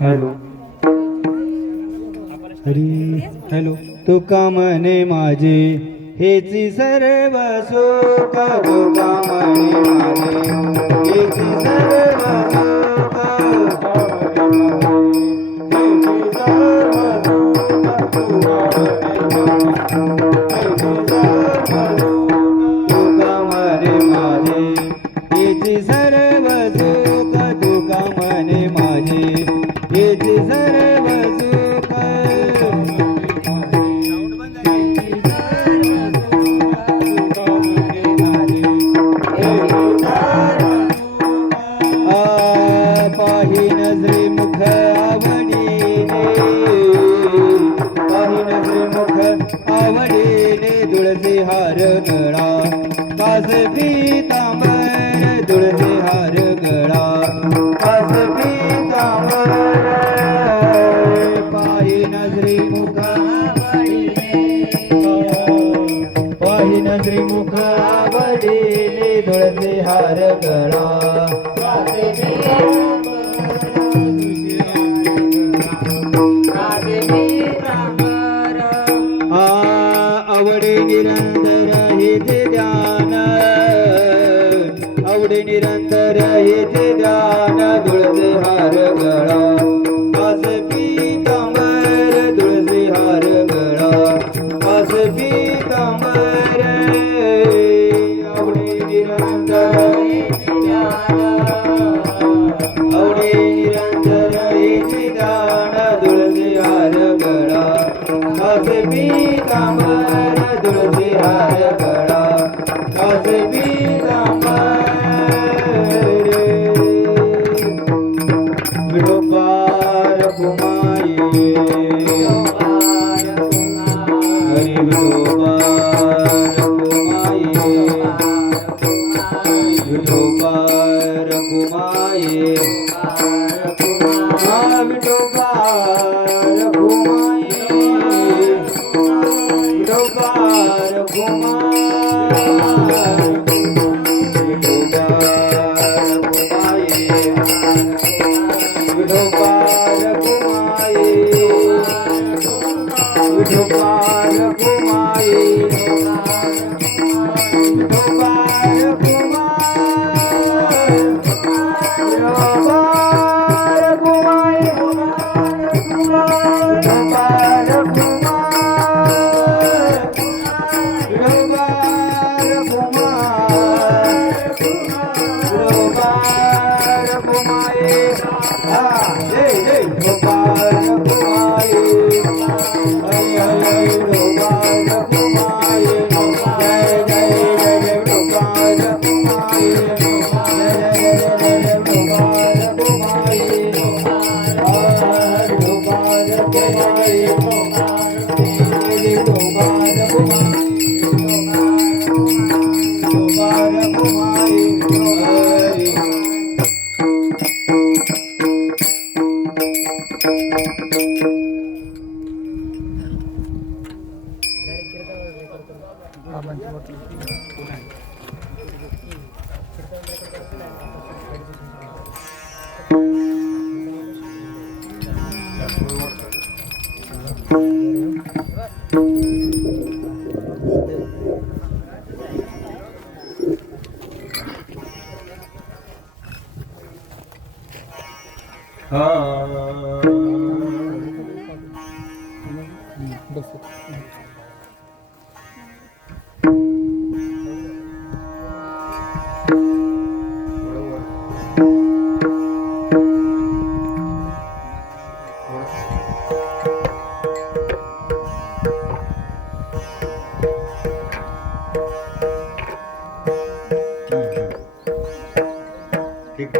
Hello hello तुका म्हणे माझे हेची सर्व सुख तुका म्हणे माझे हेची सर्व सुख तुका म्हणे माझे पीतांबर तुळसी हार गळा कास पीतांबर पाहि नजरी मुख पाहि नजरी मुख आवडीले तुळसी हार गळा आवडे निरंतर हेचे ध्यान आवडे निरंतर हेचे ध्यान तुळसी हार गळा कास पीतांबर तुळसी हार गळा कास पीतांबर आवडे निरंतर आवडे निरंतर हेचे ध्यान तुळसी हार गळा कास पीतांबर तुळसी हार गळा कास पीतांबर विठोबार कुमाई हरी विठोबार कुमाई विठोबार कुमाई विठोबार कुमाई विठोबार ठीक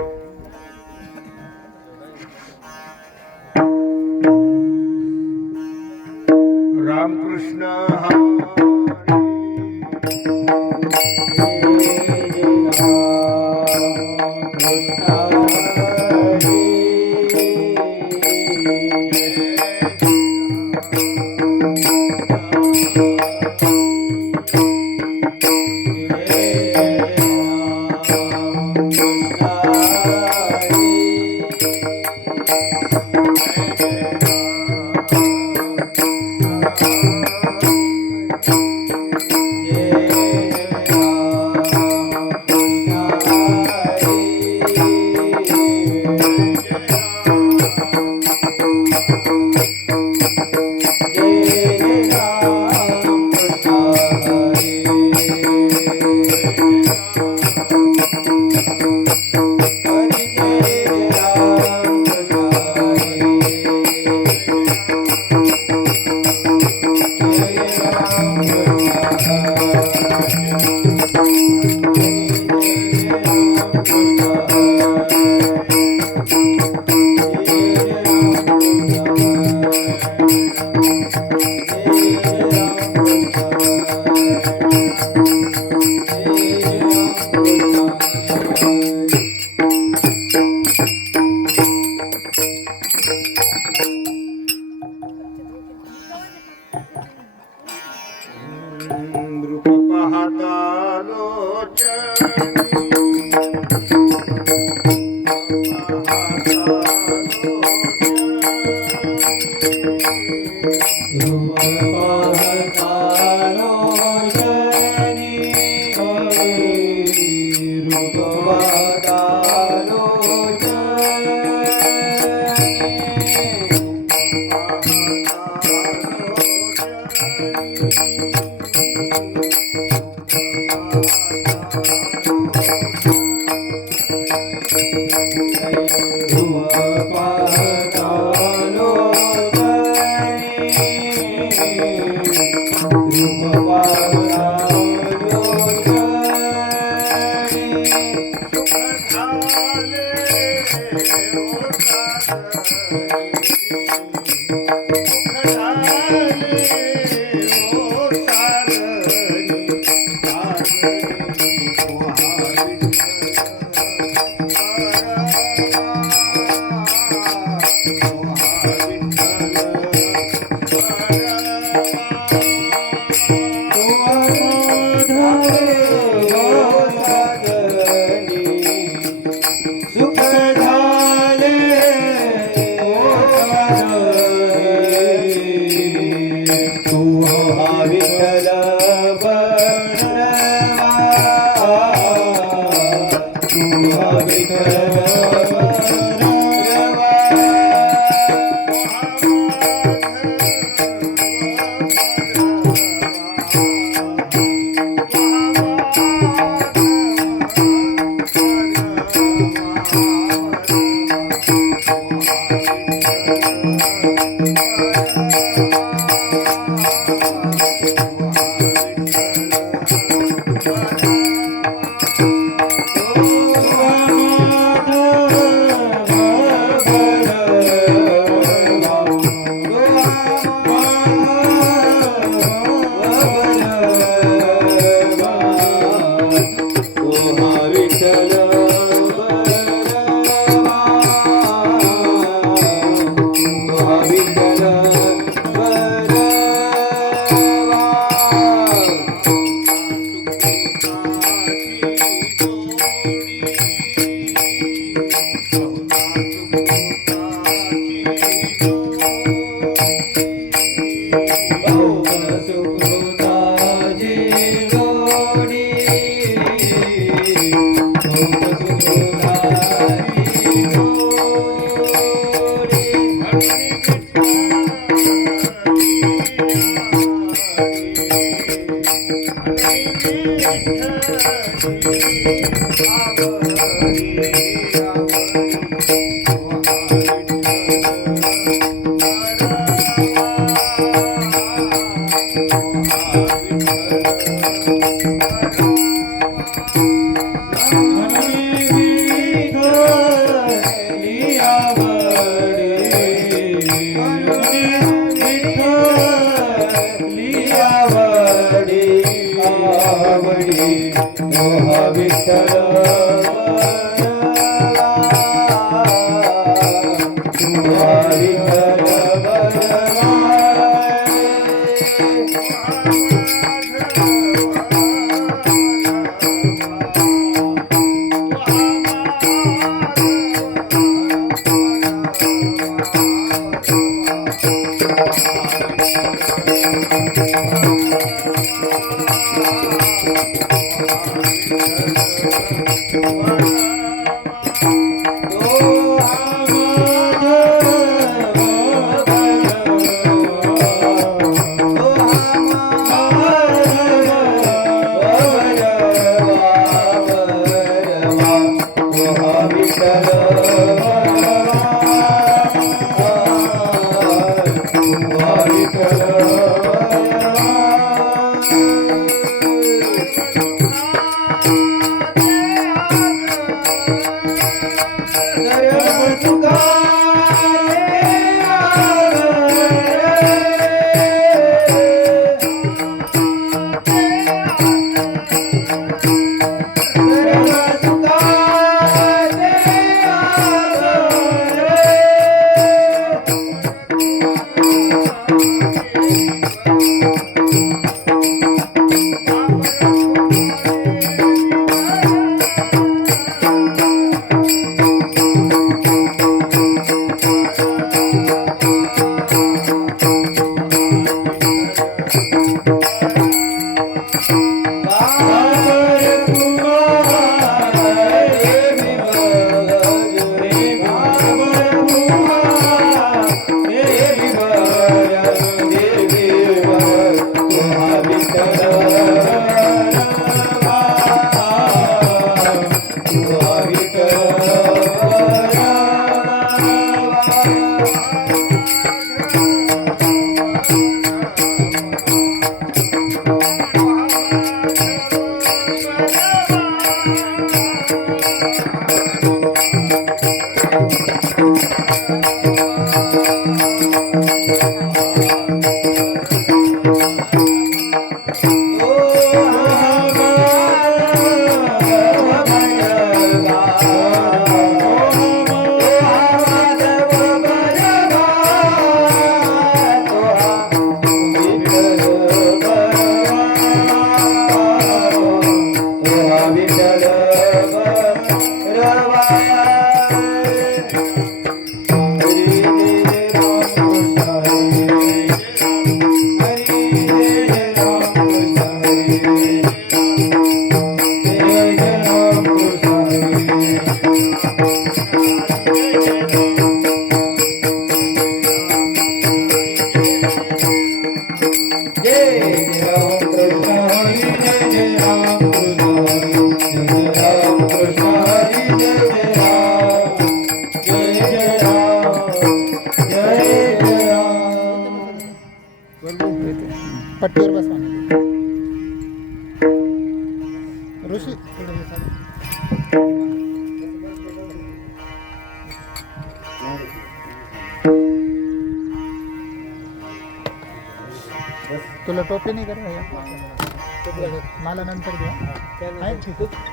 मला टोपी नाही करा मला नंतर घ्या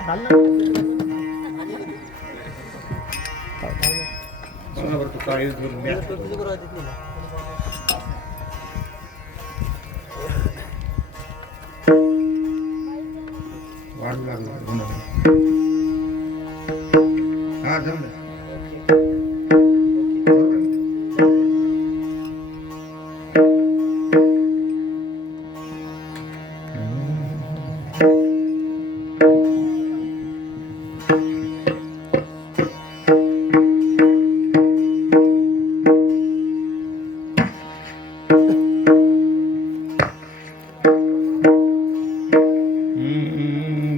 घाल ना. वाढ लागला हा जमलं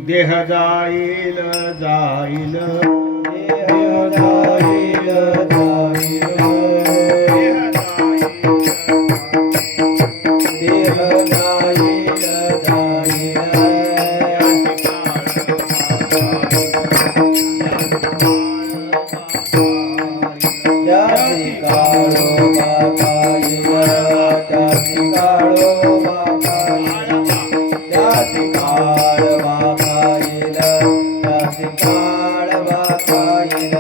देह जाईल जाईल देह जाईल जाईल देह जाईल जाईल त्याची काळोबा खाईल त्याची काळोबा खाईल त्याची काळोबा खाईल त्याची काळोबा खाईल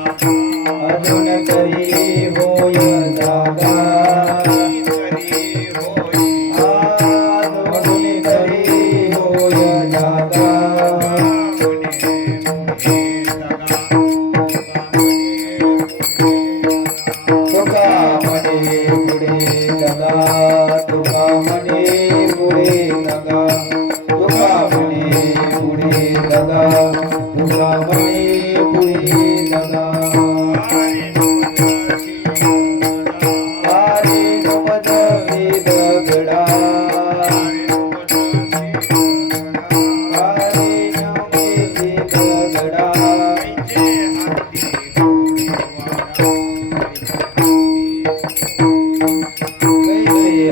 अजून तरी होय जागा अजून तरी होय जागा तुका म्हणे पुढे जगा तुका म्हणे पुढे जगा तुका म्हणे पुढे जगा तुका म्हणे पुढे जगा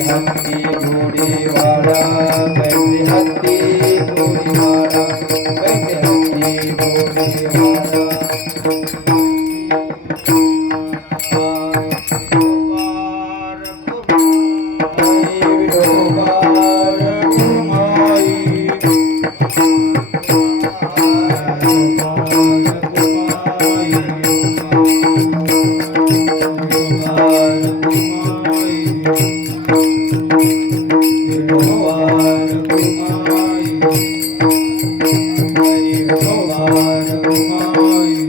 हत्ती घोडे वाडा कैसे हत्ती घोडे वाडा कैसे हत्ती घोडे वाडा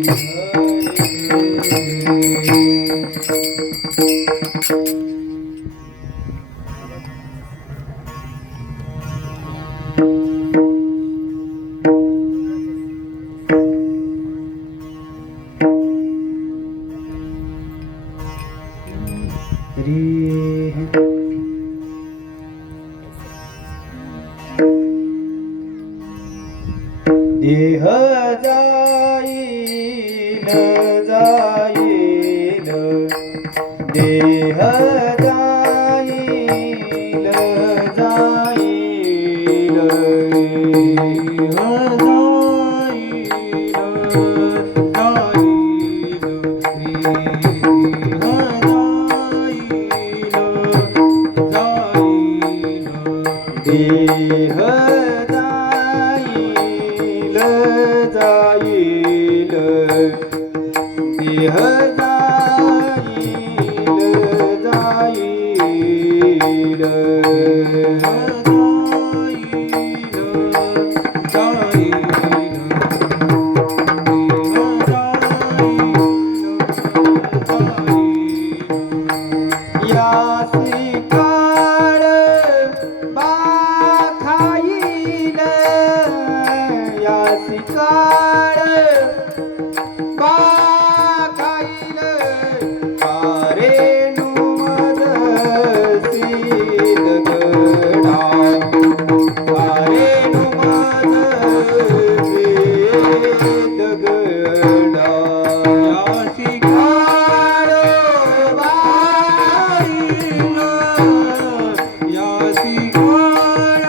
Hare जाईल देह जाईल जाईल देह जाईल जाईल देह जाईल यासी काळ बाखाईल यासी काळ बाखाईल कारे नुमदसी दगडा कारे नुमदसी दगडा यासी काळ बाईल यासी काळ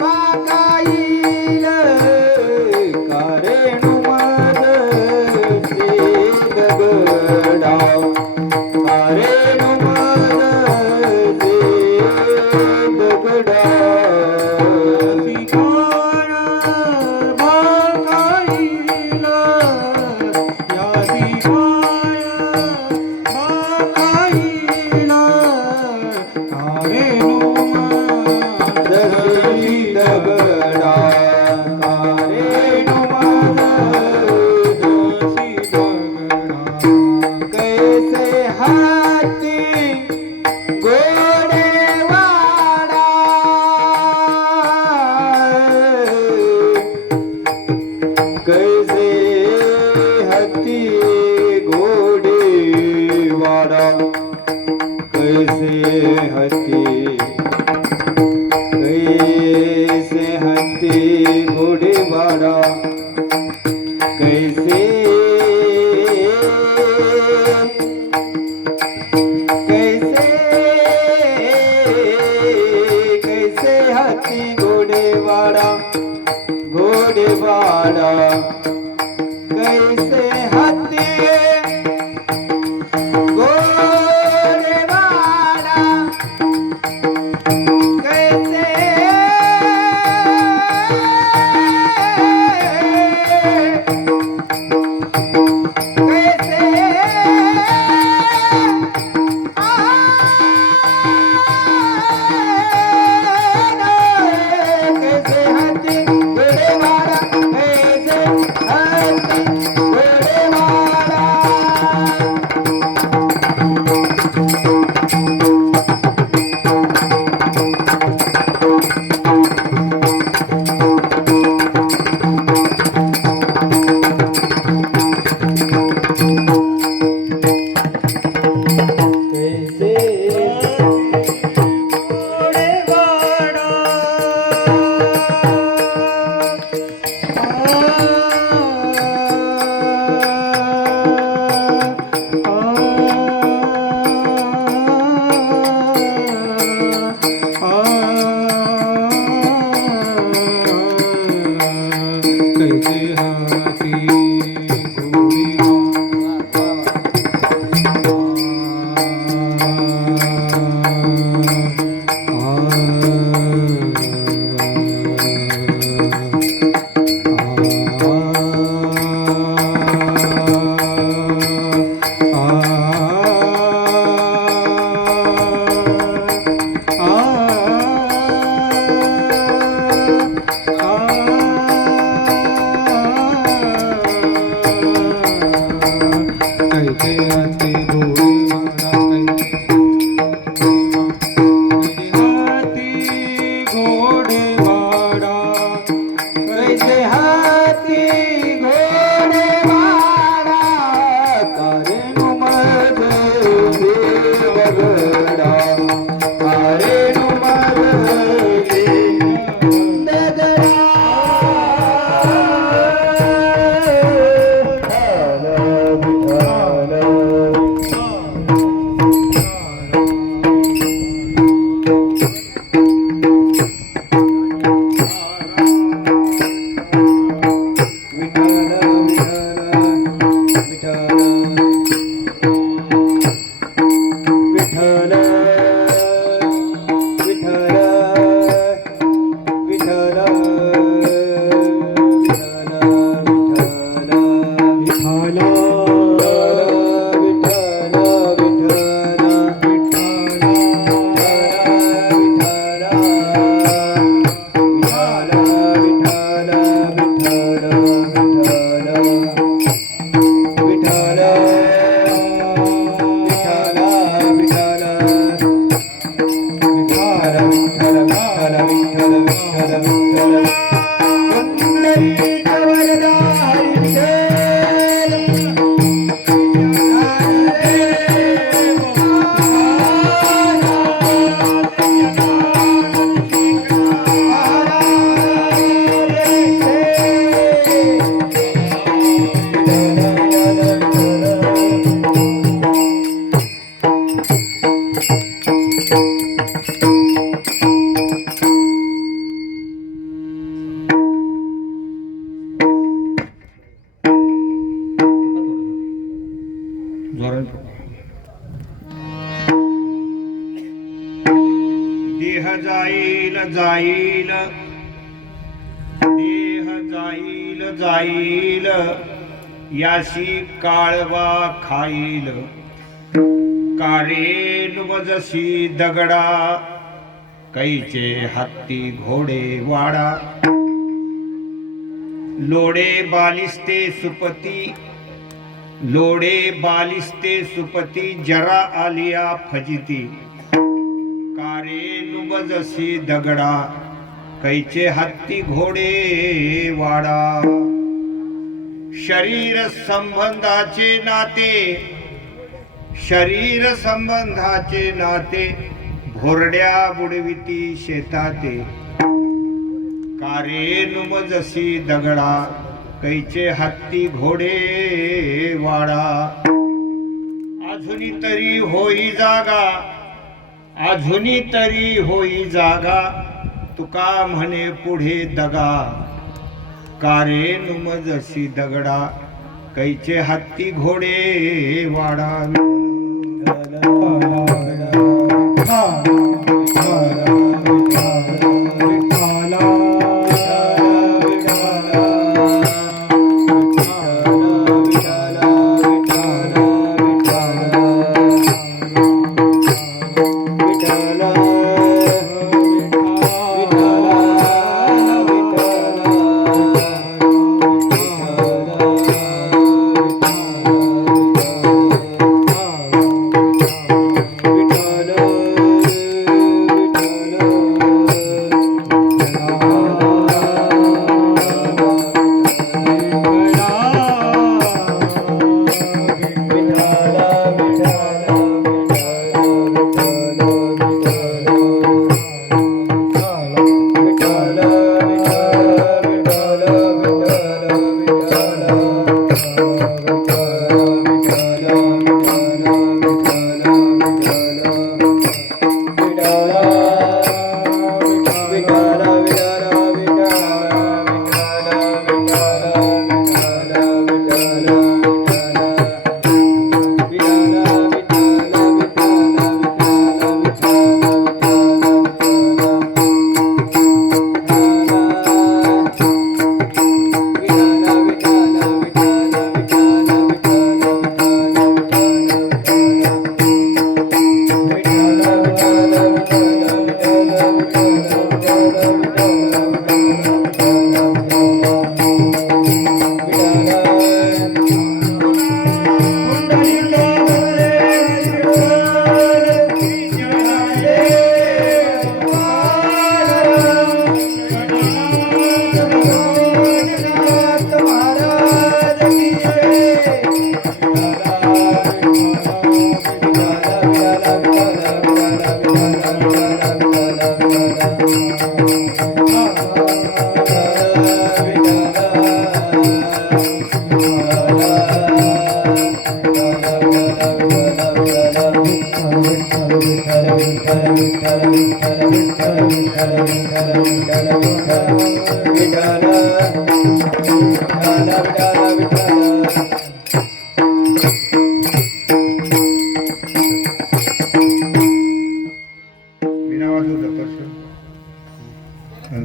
बाईल कारे कैसे हत्ती घोडे वाडा कैसे हत्ती घोडे वाडा कैसे कैसे कैसे हत्ती घोडे वाडा कैसे हत्ती घोडेवाडा कैसे कैसे हत्ती घोडेवाडा कैसे देह जाईल जाईल, देह जाईल जाईल, याशी काळवा खाईल, कारेन वजशी दगडा, कैचे हत्ती घोडे वाडा, लोडे बालिस्ते सुपती, लोडे बालिस्ते सुपती, जरा आलिया फजिती, कारे नुबजशी दगडा, कैचे हत्ती घोडे वाडा. शरीर संबंधाचे नाते, शरीर संबंधाचे नाते, भोरड्या बुडविती शेताते, कारे नुबजशी दगडा, कैचे हत्ती घोडे वाडा. अजूनी तरी होई जागा, अजूनी तरी होई जागा, तुका म्हणे पुढे दगा, कारे नुमजशी दगडा, कैचे हत्ती घोडे वाडा.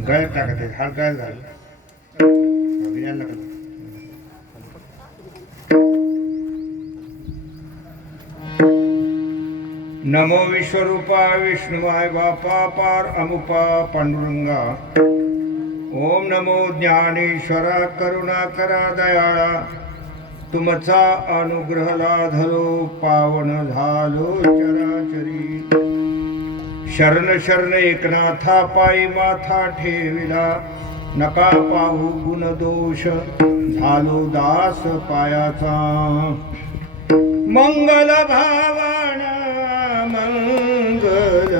गळ्यात टाकायचं हा काय झालं नमो विश्वरूपा विष्णुवाय बापा पार अमुपा पांडुरंगा ओम नमो ज्ञानेश्वरा करुणाकरा दयाळा तुमचा अनुग्रह लाधलो पावन झालो चराचरी शरण शरण एकनाथा पायी माथा ठेविला नका पाहू गुण दोष झालो दास पायाचा मंगल भावना मंगल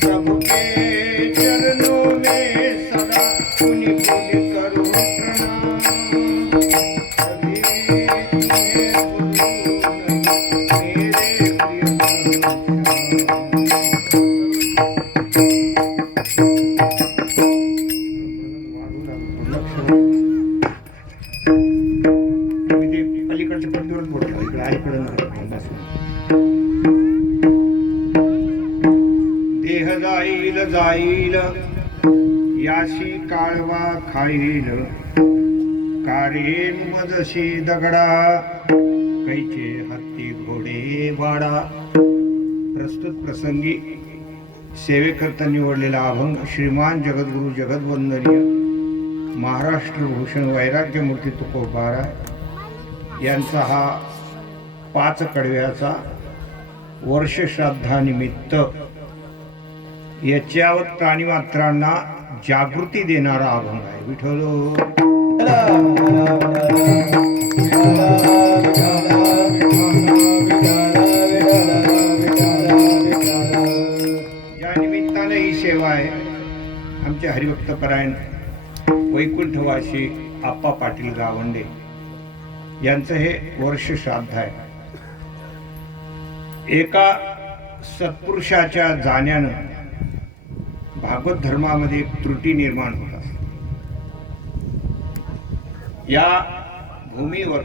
प्रभु के चरणों में सदा पुनि पुनि करो प्रणाम कभी तुम्हें भूलूं नहीं मेरे प्रिय अलीकडच्या पट्टीवर बोट ठेवा इकडे आईकडे देह जाईल जाईल याशी काळवा खाईल कारेन मजशी दगडा कैचे हत्ती घोडे वाडा. प्रस्तुत प्रसंगी सेवेकरता निवडलेला अभंग श्रीमान जगद्गुरु जगद्वंदनीय महाराष्ट्र भूषण वैराग्यमूर्ती तुकोबारा यांचा हा 5 कडव्याचा वर्षश्राद्धानिमित्त याच्यावर प्राणीमात्रांना जागृती देणारा अभंग आहे. विठ्ठल या निमित्ताने ही सेवा आहे. आमचे हरिभक्त परायण वैकुंठवासी आप्पा पाटील गावंडे यांचं हे वर्ष श्राद्ध आहे. एका सत्पुरुषाच्या जाण्यानं भागवत धर्मामध्ये एक त्रुटी निर्माण होत असते. या भूमीवर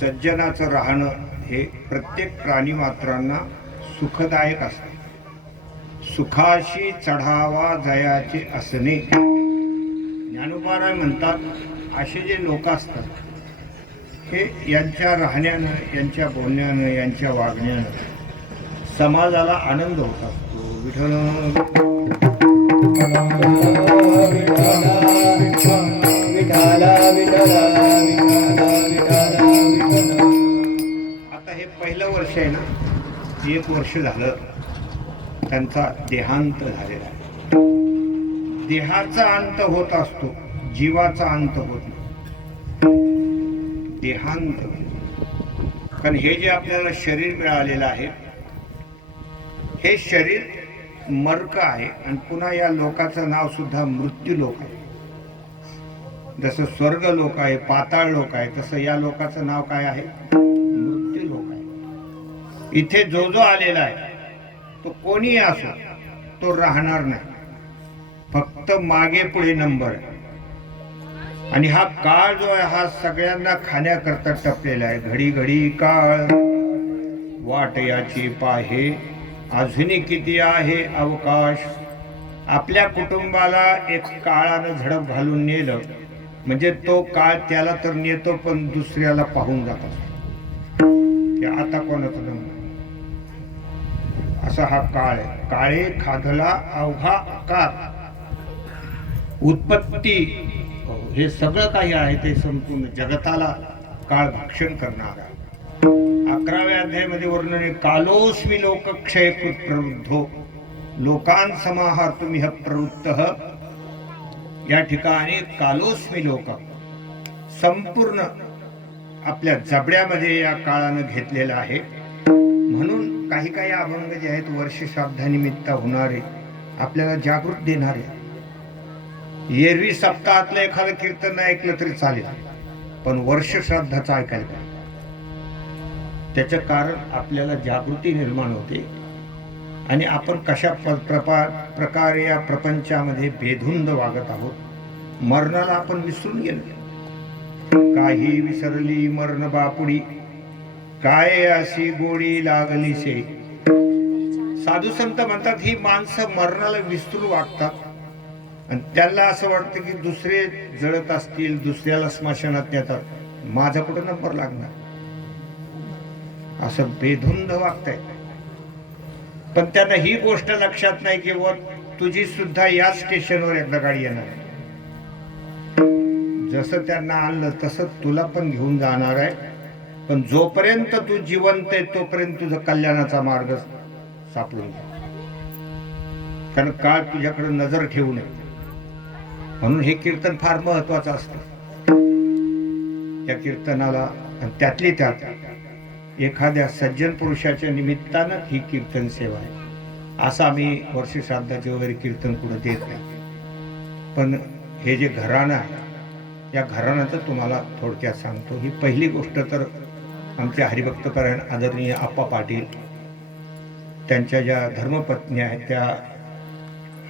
सज्जनाचं राहणं हे प्रत्येक प्राणीमात्रांना सुखदायक असते. सुखाशी चढावा जयाचे असणे. ज्ञानोबाराय म्हणतात असे जे लोक असतात हे यांच्या राहण्यानं, यांच्या बोलण्यानं, यांच्या वागण्यानं समाजाला आनंद होत असतो. विठ्ठल आता हे पहिलं वर्ष आहे ना, 1 वर्ष झालं त्यांचा देहांत झालेला आहे. देहाचा अंत होत असतो, जीवाचा अंत होत नाही. देहांत. कारण हे जे आपल्याला शरीर मिळालेलं आहे हे शरीर मर्क आहे आणि पुन्हा या लोकाचं नाव सुद्धा मृत्यू लोक आहे. जसं स्वर्ग लोक आहे, पाताळ लोक आहे, तसं या लोकाचं नाव काय आहे? मृत्यू लोक आहे. इथे जो जो आलेला आहे तो कोणी असो तो राहणार नाही. फक्त मागे पुढे नंबर आहे. आणि हा काळ जो आहे हा सगळ्यांना खाण्याकरता टपलेला आहे. घडी घडी काळ वाट याची पाहे अजूनही किती आहे अवकाश. आपल्या कुटुंबाला एक काळानं झडप घालून नेलं म्हणजे तो काळ त्याला तर नेतो पण दुसऱ्याला पाहून जात असतो की आता कोणाचं नंबर. असा हा काळ आहे. काळे खाधला अवघा आकार. उत्पत्ती हे सगळं काही आहे ते संपूर्ण जगताला काळ भक्षण करणारा. 11व्या अध्यायामध्ये वर्णन आहे. कालोस्मी लोकक्षय प्रवृद्धो लोकांसमाहार तुम्ही प्रवृत्त. या ठिकाणी कालोस्मी लोक संपूर्ण आपल्या जबड्यामध्ये या काळानं घेतलेला आहे. म्हणून काही काही अभंग जे आहेत वर्ष श्राद्धानिमित्त होणारे, आपल्याला जागृत देणारे. एरवी सप्ताहातलं एखादं कीर्तन ऐकलं तरी चालेल, पण वर्ष श्राद्धाचं ऐकायला पाहिजे. त्याचं कारण आपल्याला जागृती निर्माण होते आणि आपण कशा प्रकारे या प्रपंचामध्ये बेधुंद वागत आहोत. मरणाला आपण विसरून गेलो. काही विसरली मरण बापुडी, काय अशी गोडी लागली से. साधू संत म्हणतात ही माणसं मरणाला विसरून वागतात आणि त्यांना असं वाटतं की दुसरे जळत असतील, दुसऱ्याला स्मशानात नेतात, माझा कुठं नंबर लागणार, असं बेधुंद वागताय. पण त्यांना ही गोष्ट लक्षात नाही की व तुझी सुद्धा या स्टेशनवर एकदा गाडी येणार आहे. जसं त्यांना आणलं तसं तुला पण घेऊन जाणार आहे. पण जोपर्यंत तू जिवंत आहे तोपर्यंत तुझा कल्याणाचा मार्ग सापडून घे. कारण काळ तुझ्याकडे नजर ठेवू नये. म्हणून हे कीर्तन फार महत्वाचं असतं. या कीर्तनाला त्यातली त्यात एखाद्या सज्जन पुरुषाच्या निमित्तानं ही कीर्तन सेवा आहे. असं आम्ही वर्ष श्राद्धाचे वगैरे कीर्तन पुढे देत नाही. पण हे जे घराणं आहे, या घराण्याचं तुम्हाला थोडक्यात सांगतो. ही पहिली गोष्ट तर आमचे हरिभक्तपरायण आदरणीय आप्पा पाटील, त्यांच्या ज्या धर्मपत्नी आहेत त्या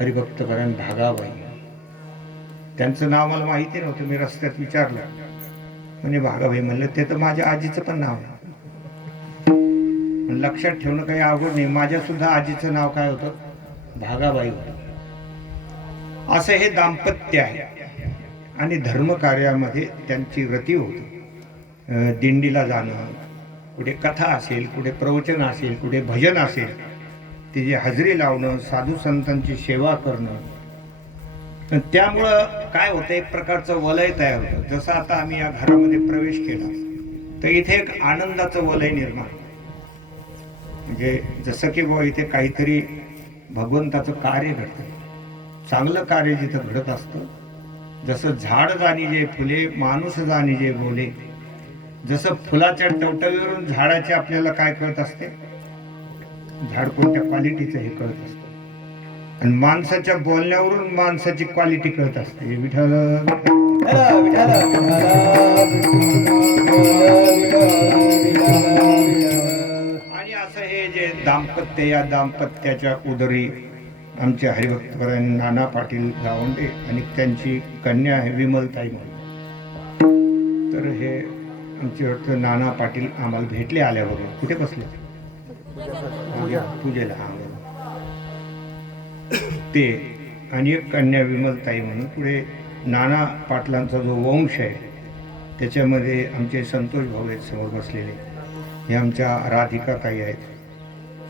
हरिभक्तपरायण भागाबाई. त्यांचं नाव मला माहिती नव्हतं. मी रस्त्यात विचारलं, म्हणजे भागाबाई म्हणलं ते तर माझ्या आजीचं पण नाव आहे. लक्षात ठेवणं काही अवघड नाही. माझ्या सुद्धा आजीचं नाव काय होतं, भागाबाई होतं. असं हे दाम्पत्य आहे आणि धर्मकार्यामध्ये त्यांची रती होती. दिंडीला जाणं, कुठे कथा असेल, कुठे प्रवचन असेल, कुठे भजन असेल, तिची हजेरी लावणं, साधू संतांची सेवा करणं. त्यामुळं काय होतं, एक प्रकारचं वलय तयार होतं. जसं आता आम्ही या घरामध्ये प्रवेश केला तर इथे एक आनंदाचं वलय निर्माण. म्हणजे जसं की बुवा इथे काहीतरी भगवंताचं कार्य घडतं, चांगलं कार्य जिथं घडत असतं. जसं झाड जाणी जे फुले, माणूस जाणी जे बोले. जसं फुलाच्या टवटवीवरून झाडाचे आपल्याला काय कळत असते, झाड कोणत्या क्वालिटीचं हे कळत असतं. आणि माणसाच्या बोलण्यावरून माणसाची क्वालिटी कळत असते. विठ्ठल आणि असं हे जे दाम्पत्य, या दाम्पत्याच्या उदरी आमचे हरिभक्तपरायण नाना पाटील गावंडे आणि त्यांची कन्या आहे विमलताई म्हणून. तर हे आमचे वाटतं नाना पाटील आम्हाला भेटले आल्याबरोबर. कुठे बसले, पूजेला. ते आणि एक कन्या विमलताई म्हणून. पुढे नाना पाटलांचा जो वंश आहे त्याच्यामध्ये आमचे संतोष भाऊ आहेत समोर बसलेले. हे आमच्या राधिकाताई आहेत,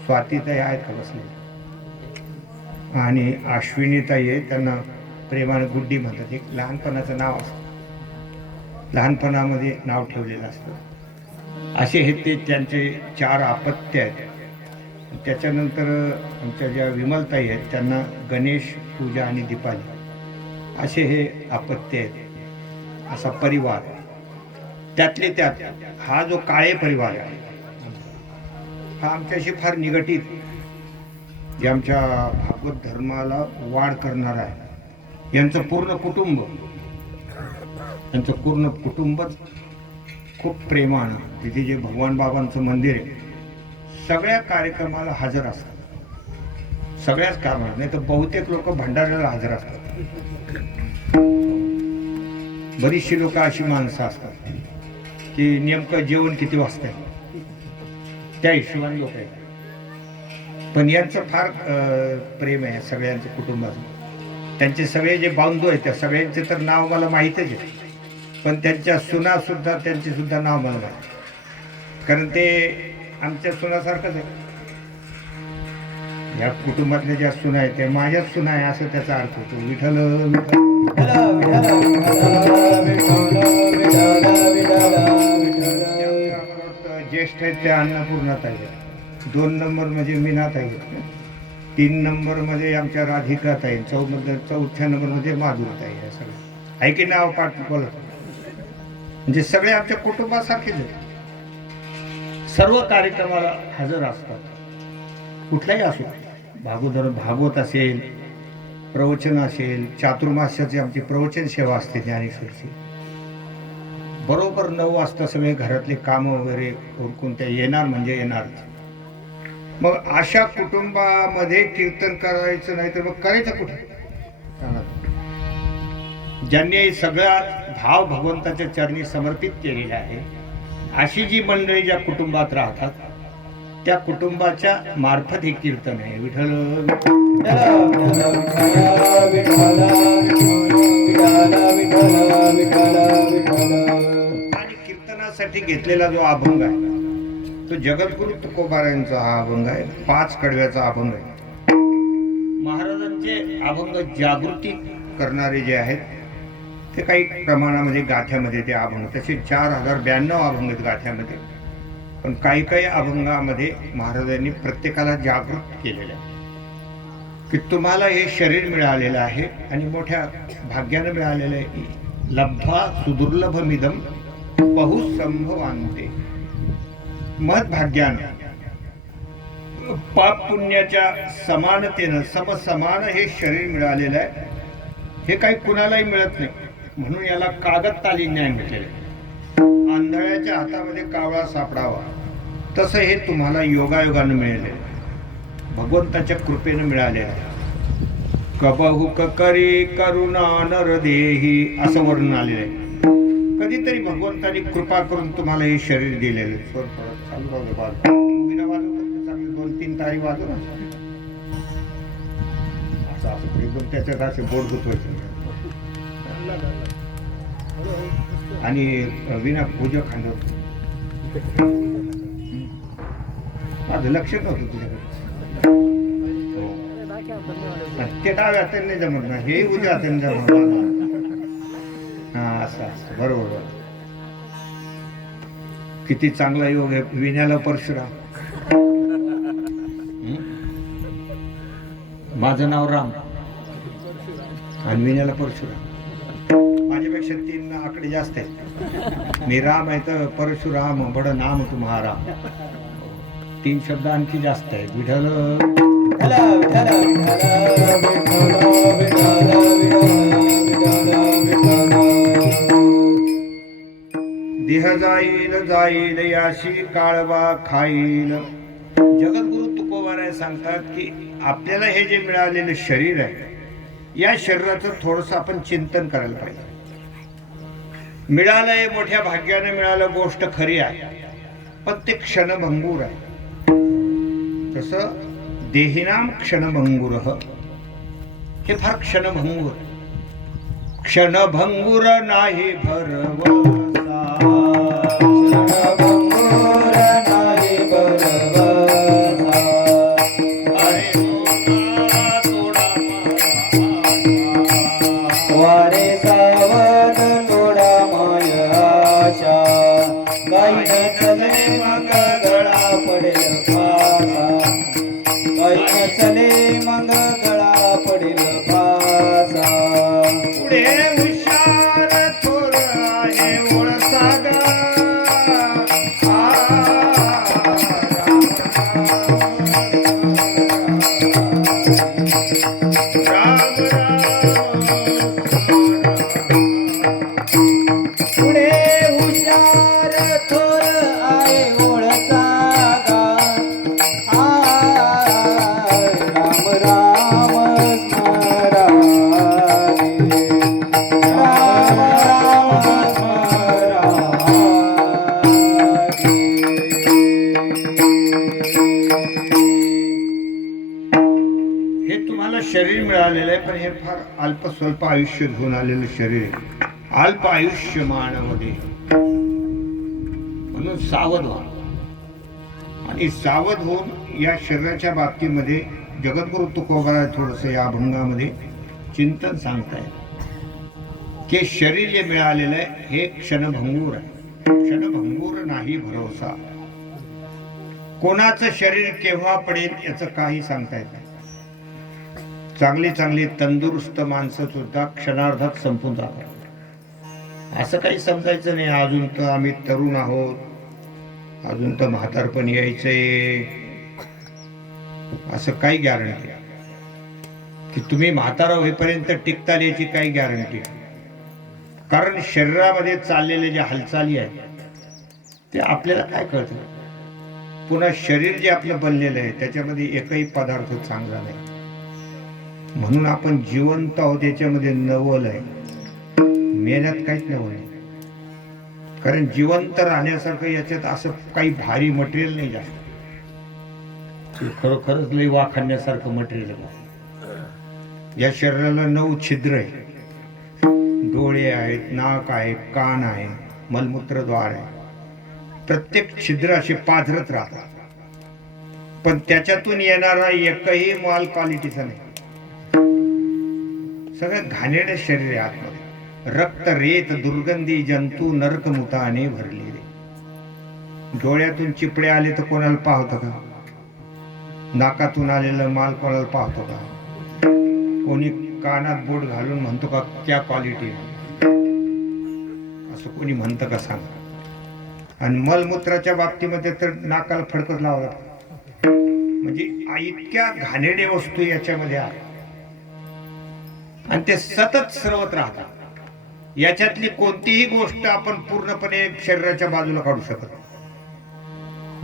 स्वातीताई आहेत का बसलेले, आणि अश्विनीताई आहे, त्यांना प्रेमानं गुड्डी म्हणतात. एक लहानपणाचं नाव असतं, लहानपणामध्ये नाव ठेवलेलं असतं. असे हे ते त्यांचे 4 अपत्य आहेत. त्याच्यानंतर आमच्या ज्या विमलताई आहेत त्यांना गणेश पूजा आणि दीपाली असे हे अपत्य आहेत. असा परिवार. त्यातले त्यात हा जो काळे परिवार आहे हा आमच्याशी फार निगडीत, जे आमच्या भागवत धर्माला वाढ करणार आहे. यांचं पूर्ण कुटुंबच खूप प्रेमानं, तिथे जे भगवान बाबांचं मंदिर आहे, सगळ्या कार्यक्रमाला हजर असतात. सगळ्याच कामाला, नाही तर बहुतेक लोक भंडाऱ्याला हजर असतात. बरीचशी लोक अशी माणसं असतात की नेमकं जेवण किती वाजता आहे त्या हिशोबाने लोक आहेत. पण यांचं फार प्रेम आहे सगळ्यांच्या कुटुंबाचं. त्यांचे सगळे जे बांधव आहेत त्या सगळ्यांचे तर नाव मला माहीतच आहे, पण त्यांच्या सुना सुद्धा, त्यांचे सुद्धा नाव मला माहीत, कारण ते आमच्या सुनासारखंच आहे. या कुटुंबातल्या ज्या सुना आहेत त्या माझ्याच सुना आहे असं त्याचा अर्थ होतो. विठ्ठल ज्येष्ठ आहेत त्या अन्नपूर्णाताई आहेत. 2 नंबर म्हणजे मीनाताई आहेत. 3 नंबर मध्ये आमच्या राधिकाताई, 4थ्या नंबर मध्ये माधुरताई आहे. सगळं आहे की नाव पाठ बोलत, म्हणजे सगळे आमच्या कुटुंबासारखेच आहेत. सर्व कार्यक्रमाला हजर असतात. कुठलाही असो, भागवत असेल, प्रवचन असेल, चातुर्मास्याची आमची प्रवचन सेवा असते ज्ञानेश्वरची. बरोबर 9 वाजता सगळे घरातले कामं वगैरे उरकून त्या येणार म्हणजे येणार. मग अशा कुटुंबामध्ये कीर्तन करायचं नाही तर मग करायचं कुठे? ज्यांनी सगळा भाव भगवंताच्या चरणी समर्पित केलेला आहे, अशी जी मंडळी ज्या कुटुंबात राहतात त्या कुटुंबाच्या मार्फत हे कीर्तन आहे. विठ्ठल आणि कीर्तनासाठी घेतलेला जो अभंग आहे तो जगद्गुरु तुकोबारायांचा हा अभंग आहे. 5 कडव्याचा अभंग आहे. महाराजांचे अभंग जागृती करणारे जे आहेत ते काही प्रमाणामध्ये गाथ्यामध्ये ते अभंग, तसे 4092 अभंग आहेत गाथ्यामध्ये. पण काही काही अभंगामध्ये महाराजांनी प्रत्येकाला जागृत केलेलं आहे की तुम्हाला हे शरीर मिळालेलं आहे आणि मोठ्या भाग्यानं मिळालेलं आहे. लब्ध्वा सुदुर्लभमिदं बहुसंभवान्ते. महद्भाग्यानं पाप पुण्याच्या समानतेनं समसमान हे शरीर मिळालेलं आहे. हे काही कुणालाही मिळत नाही, म्हणून याला कागद ताली न्याय म्हटलेलं आहे. आंधळ्याच्या हातामध्ये कावळा सापडावा तसं हे तुम्हाला योगायोगानं मिळाले, भगवंताच्या कृपेनं मिळाले आहे. कबहुक करी करुणा नर देही असं वर्णन आलेलं आहे. कधीतरी भगवंतानी कृपा करून तुम्हाला हे शरीर दिलेलं आहे. स्वर परत चालू राहू दे, वाजव वाजवतात चांगले 2-3 तारी वाजव ना. असं असं एकदम त्याच्यात असे बोट गुतवायचे आणि विना पूजा खांदव. माझं लक्ष नव्हतं तुझ्याकडे. ते डाव्या हाताने नाही जमत ना, हे उद्या हाताने जमत. हा असं असं बरोबर. किती चांगला योग आहे. विण्याला परशुराम. माझं नाव राम आणि विण्याला परशुराम. माझ्यापेक्षा 3 आकडे जास्त आहेत. मी राम आहे तर परशुराम बड नाम तुम्हारा. 3 शब्द आणखी जास्त आहेत. विठ्ठल देह जाईल जाईल याशी काळवा खाईल. जगद्गुरु तुकोबाराय सांगतात की आपल्याला हे जे मिळालेलं शरीर आहे या शरीराचं थोडंसं आपण चिंतन करायला पाहिजे. मिळालंय, मोठ्या भाग्याने मिळालं, गोष्ट खरी आहे, पण ते क्षणभंगूर आहे. तसं देहिनाम क्षणभंगुर, हे फार क्षणभंगूर. क्षणभंगूर नाही भरवसा, शरीर मिळालेलं आहे, पण हे फार अल्प स्वल्प आयुष्य घेऊन आलेलं शरीर आहे. अल्प आयुष्य मानवमध्ये, म्हणून सावध व्हा. आणि सावध होऊन या शरीराच्या बाबतीमध्ये जगद्गुरु तुकोबाराय थोडंसं या अभंगामध्ये चिंतन सांगताय की शरीर जे मिळालेलं आहे हे क्षणभंगूर आहे. क्षणभंगूर नाही भरोसा. कोणाचं शरीर केव्हा पडेल याचं काही सांगता येत नाही. चांगली चांगली तंदुरुस्त माणसं सुद्धा क्षणार्धात संपून जातात. असं काही समजायचं नाही अजून तर आम्ही तरुण आहोत, अजून तर म्हातारपण यायचंय, असं काही गॅरंटी की तुम्ही म्हातारा होईपर्यंत टिकताल याची काही गॅरंटी. कारण शरीरामध्ये चाललेले जे हालचाली आहेत ते आपल्याला काय कळतं. पुन्हा शरीर जे आपलं बनलेलं आहे त्याच्यामध्ये एकही पदार्थ चांगला नाही. म्हणून आपण जिवंत आहोत याच्यामध्ये नवल आहे, मेहनत काहीच नवल नाही. कारण जिवंत राहण्यासारखं याच्यात असं काही भारी मटेरियल नाही जास्त. खरोखरच लई वाखाणण्यासारखं मटेरियल आहे. या शरीराला 9 छिद्र आहे, डोळे आहेत, नाक आहे, कान आहे, मलमूत्रद्वार आहे. प्रत्येक छिद्र असे पाझरत राहतात. पण त्याच्यातून येणारा एकही माल क्वालिटीचा नाही. सगळं घाणेरडं शरीर आहे आतमध्ये. रक्त रेत दुर्गंधी जंतू नरकमुताने भरलेले. डोळ्यातून चिपडे आले तर कोणाला पाहतो का? नाकातून आलेलं माल कोणाला पाहतो का? कोणी कानात बोट घालून म्हणतो का क्या क्वालिटी आहे? असं कोणी म्हणतं का सांग? आणि मलमूत्राच्या बाबतीमध्ये तर नाकाला फडकत लावला. म्हणजे इतक्या घाणेरड्या वस्तू याच्यामध्ये आहेत आणि ते सतत स्रवत राहतात. याच्यातली कोणतीही गोष्ट आपण पूर्णपणे शरीराच्या बाजूला काढू शकत नाही.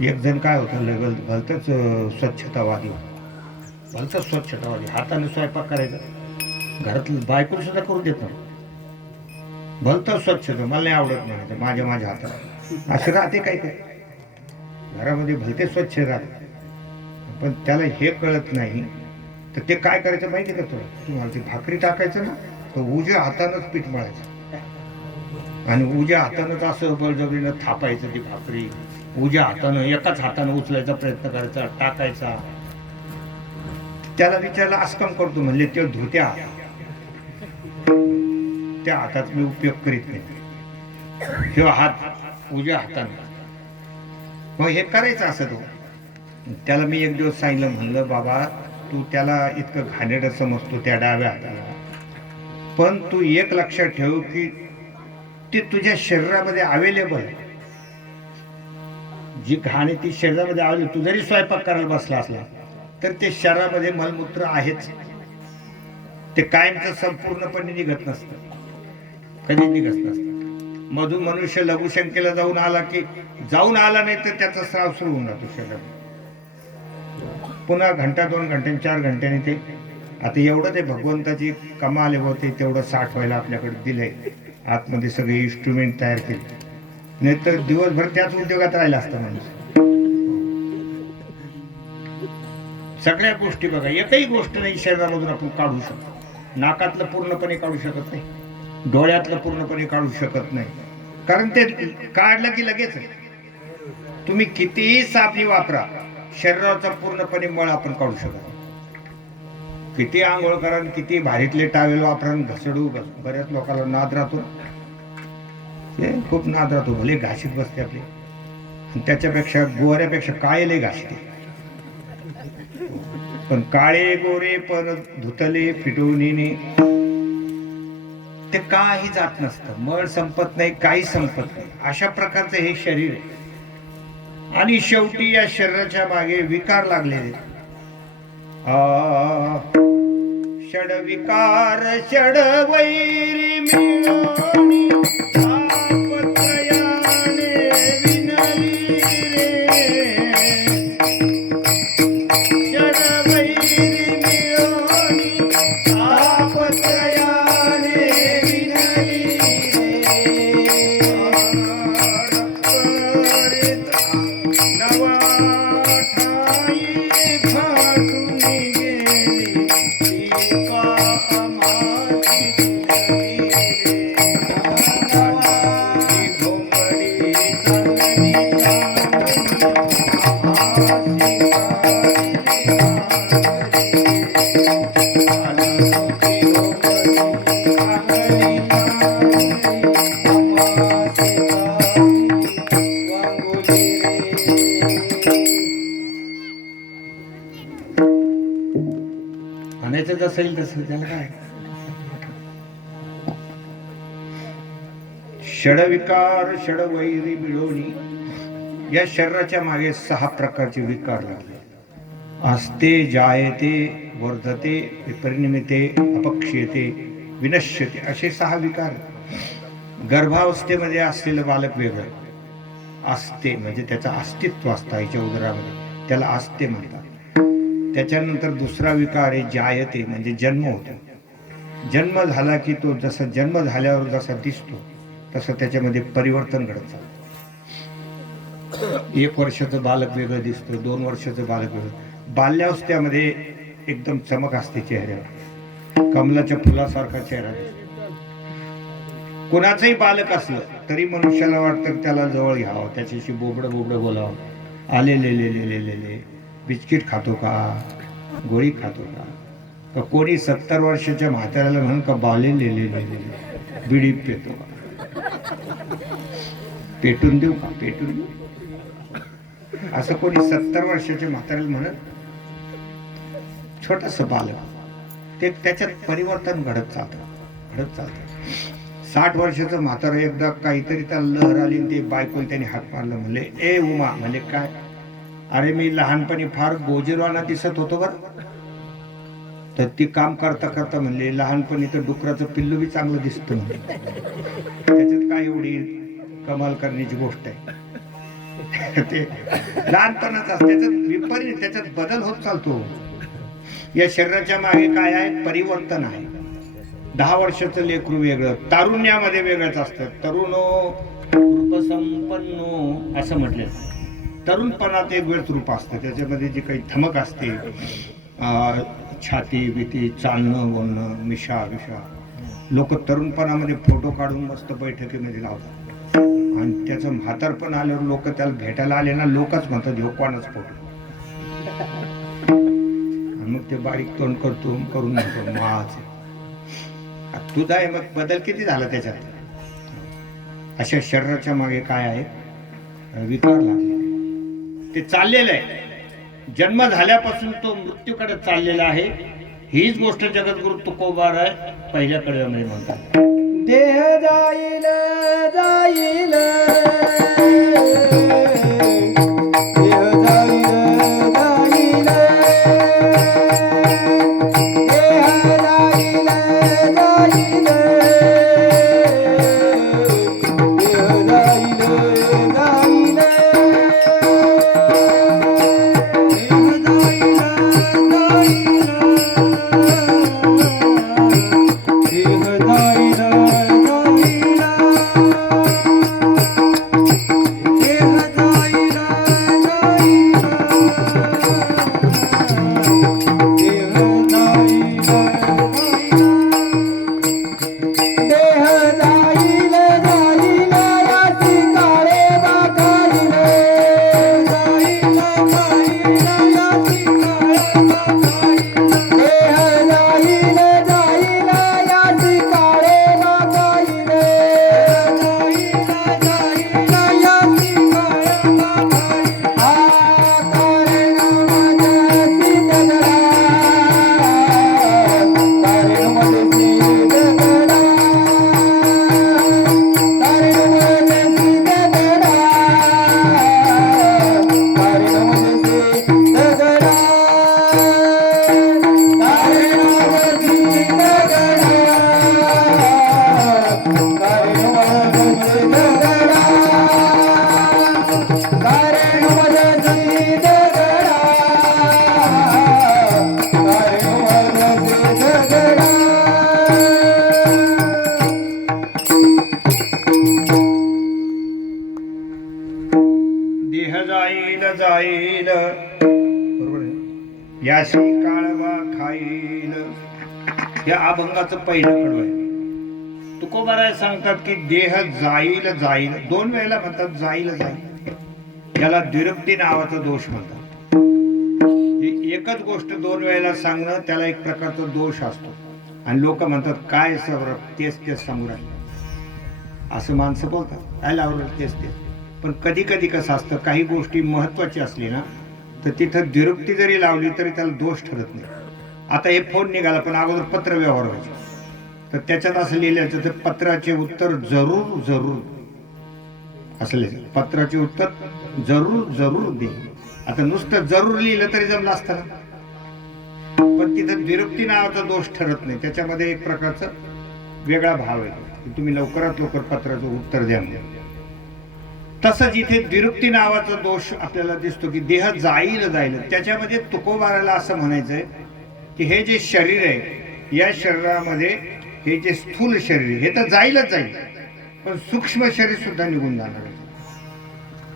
एक जण काय होतं, भलतच स्वच्छतावादी, भलतच स्वच्छतावादी. हाताने स्वयंपाक करायचा, घरातलं बायकोला सुद्धा करू देत नाही. भलतच स्वच्छता मला नाही आवडत नाही, माझ्या हाताला असं राहते. काय काय घरामध्ये भलते स्वच्छ राहते. पण त्याला हे कळत नाही. तर ते काय करायचं माहिती का तुला? तुम्हाला ती भाकरी टाकायचं ना, तर उजव्या हातानंच पीठ मळायचं आणि उजव्या हातानंच असं बळजबरीनं थापायचं ती भाकरी. उजव्या हातानं एकाच हातानं उचलायचा प्रयत्न करायचा, टाकायचा. त्याला विचारलं असं काम करतो म्हणले, ते धुत्या त्या हातात मी उपयोग करीत नाही, किंवा हात उजव्या हातानं. मग हे करायचं असं तो. त्याला मी एक दिवस सांगितलं, म्हणलं बाबा तू त्याला इतकं घाणेरडं समजतो त्या डाव्या हाताला, पण तू एक लक्षात ठेव की ते तुझ्या शरीरामध्ये अवेलेबल आहे. जी घाण आहे ती शरीरामध्ये अवेलेबल. तू जरी स्वयंपाक करायला बसला असला तर ते शरीरामध्ये मलमूत्र आहेच. ते कायमचं संपूर्णपणे निघत नसतं, कधी निघत नसतं. मधून मनुष्य लघुशंकेला जाऊन आला नाही तर त्याचा स्राव सुरू होऊन जातो शरीरात. पुन्हा घंटा 2 घंटे 4 घंट्याने ते. आता एवढं ते भगवंताची कमाल होते, तेवढं साठवायला आपल्याकडे दिलंय. आतमध्ये सगळे इन्स्ट्रुमेंट तयार केले, नाही तर दिवसभर त्याच उद्योगात राहिला असता माणूस. सगळ्या गोष्टी बघा, एकही गोष्ट नाही शरीरामधून आपण काढू शकतो. नाकातलं पूर्णपणे काढू शकत नाही, डोळ्यातलं पूर्णपणे काढू शकत नाही. कारण ते काढलं की लगेच तुम्ही कितीही साबणी वापरा, शरीराचा पूर्णपणे मळ आपण काढू शकत. किती आंघोळ करा, किती भारीतले टावेल वापरा, घसडू. बऱ्याच लोकांना नाद राहतो, खूप नाद राहतो. भले घाशीत बसते आपले, त्याच्यापेक्षा गोऱ्यापेक्षा काळे लय घासते. पण काळे गोरे पण धुतले फिटवणीने ते काही जात नसतं. मळ संपत नाही, काही संपत नाही. अशा प्रकारचं हे शरीर आहे. आणि शेवटी या शरीराच्या मागे विकार लागलेले. षड विकार षड वैरी मिळवणी तापत्रयाने विनली रे. षड वैरी मिळवणी तापत्रयाने विनली रे. नवा ठाई घाटून गेली दीपा अमाची दिली रे. घोंगडी चांदणी म्हणायचं जसं येईल तसं. त्याला काय षडविकार षडवैरी मिळवणी. या शरीराच्या मागे 6 प्रकारचे विकार लागले. आस्ते जायते वर्धते विपरिणमिते अपक्ष्यते विनश्यते असे 6 विकार. गर्भावस्थेमध्ये असलेलं बालक वेगळं. आस्ते म्हणजे त्याचं अस्तित्व असतं आईच्या उदरामध्ये, त्याला आस्ते म्हणतात. त्याच्यानंतर दुसरा विकार आहे जायते म्हणजे जन्म होतो. जन्म झाला की तो जसा जन्म झाल्यावर जसा दिसतो तसं त्याच्यामध्ये परिवर्तन घडत चालतं. 1 वर्षाचं बालक वेगळं दिसतं, 2 वर्षाचं बालक वेगळं. बाल्यावस्थेमध्ये एकदम चमक असते चेहऱ्यावर, कमलाच्या फुलासारखा चेहरा दिसतो. कोणाचंही बालक असलं तरी मनुष्याला वाटतं की त्याला जवळ घ्यावं, त्याच्याशी बोबडं बोबडं बोलावं. आले ले ले ले ले ले ले बिस्किट खातो का, गोळी खातो का कोणी 70 वर्षाच्या म्हाताऱ्याला म्हणून का बाले ले ले ले ले बिडी पेतो का, पेटून देऊ का, पेटून देऊ असं कोणी 70 वर्षाच्या म्हाताऱ्याला म्हणत. छोटस बालक ते त्याच्यात परिवर्तन घडत चालतं. 60 वर्षाचं म्हातारं एकदा काहीतरी त्याला लहर आली, ते बायकोने त्याने हात मारलं. म्हणले ए उमा. म्हणजे काय? अरे मी लहानपणी फार गोजीरवाना दिसत होतो बरं. तर ती काम करता करता म्हणले लहानपणी तर डुकराचं पिल्लू बी चांगलं दिसतं म्हणले. त्याच्यात काय एवढी कमाल करण्याची गोष्ट आहे. ते लहानपणाचा त्याच्यात विपरीत, त्याच्यात बदल होत चालतो. या शरीराच्या मागे काय आहे? परिवर्तन आहे. 10 वर्षाचं लेकरू वेगळं, तारुण्यामध्ये वेगळंच असतं. तरुणो रूपसंपन्नो असं म्हटलं. तरुणपणात एक वेळच रूप असतं, त्याच्यामध्ये जी काही धमक असते, छाती बिती, चालणं बोलणं, मिशा विशा. लोक तरुणपणामध्ये फोटो काढून मस्त बैठकीमध्ये लावतात, आणि त्याचं म्हातारपण आल्यावर लोक त्याला भेटायला आले ना, लोकच म्हणतात ह्यो फोटो. मग ते बारीक तोंड करतो करून म्हणतो माझ तुझा आहे. मग बदल किती झाला त्याच्यात? अशा शरीराच्या मागे काय आहे? विकार लागले. ते चाललेलं आहे. जन्म झाल्यापासून तो मृत्यूकडे चाललेला आहे. हीच गोष्ट जगद्गुरु तुकोबाराय पहिल्या कडव्यामध्ये म्हणतात. देह जाईल जाईल जाईल बरोबर आहे. याशी काळवा खाईल. या अभंगाचं पहिलं कडवं आहे. तुकोबाराय सांगतात की देह जाईल जाईल 2 वेळेला म्हणतात जाईल जाईल. याला द्विरुक्ती नावाचा दोष म्हणतात. एकच गोष्ट 2 वेळेला सांगणं त्याला एक प्रकारचा दोष असतो. आणि लोक म्हणतात काय सर तेच तेच सांगू राहिले असं माणसं बोलतात. काय लावलं तेच तेच. पण कधी कधी कसं असतं, काही गोष्टी महत्वाची असली ना तर तिथं द्विरुक्ती जरी लावली तरी त्याला दोष ठरत नाही. आता हे फोन निघाला, पण अगोदर पत्र व्यवहार व्हायचे. तर त्याच्यात असं लिहिल्याचं तर पत्राचे उत्तर जरूर जरूर असं लिहायचं. पत्राचे उत्तर जरूर जरूर दे. आता नुसतं जरूर लिहिलं तरी जमलं असतं ना, पण तिथं द्विरुक्ती नावाचा दोष ठरत नाही. त्याच्यामध्ये एक प्रकारचा वेगळा भाव आहे की तुम्ही लवकरात लवकर पत्राचं उत्तर द्या म्हणून. तसंच इथे द्विरुक्ती नावाचा दोष आपल्याला दिसतो की देह जाईल जाईल. त्याच्यामध्ये तुकोबाराला असं म्हणायचंय की हे जे शरीर आहे, या शरीरामध्ये हे जे स्थूल शरीर हे तर जाईलच जाईल, पण सूक्ष्म शरीर सुद्धा निघून जाणार आहे.